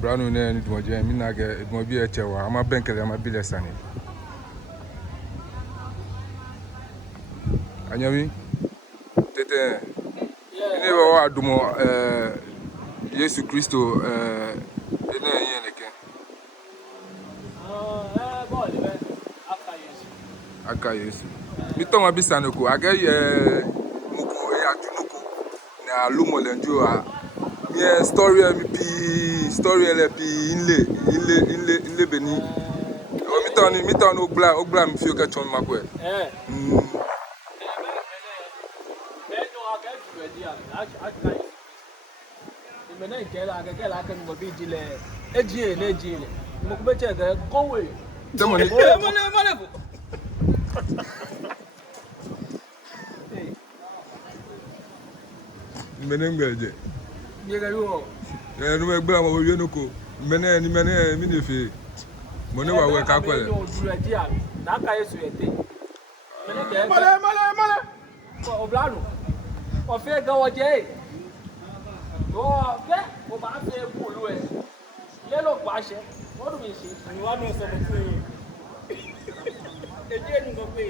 Brano ne ni dmoje mi na ge dmobi e chewa ama benkele ama bile sani anyami tete ine wo adumo Yesu Kristo ene yen leke aka Yesu mi to ma bisano ko age muku e ajunuko na lumo lenju a mi story mi pi story ele pi inle beni o mi ton ogla mi fi o ke chon makwe Mena kela akela kan mo bi jile ejie na ejile mo ko be che ga konwe demo ni mole mene ngbeje ye ga yo no me gba mo wi enoko mene ni mene mi ne fi mo ne wa we ka kwele yo duru ejie na ka Yesu yete mene ke mole o blano o fe ga wo je o fe o ba fe kulu e le lo gba se wọ́n dùn mí sí. Àníwá náà sọ fún mi. Èjì ẹnu kan pé.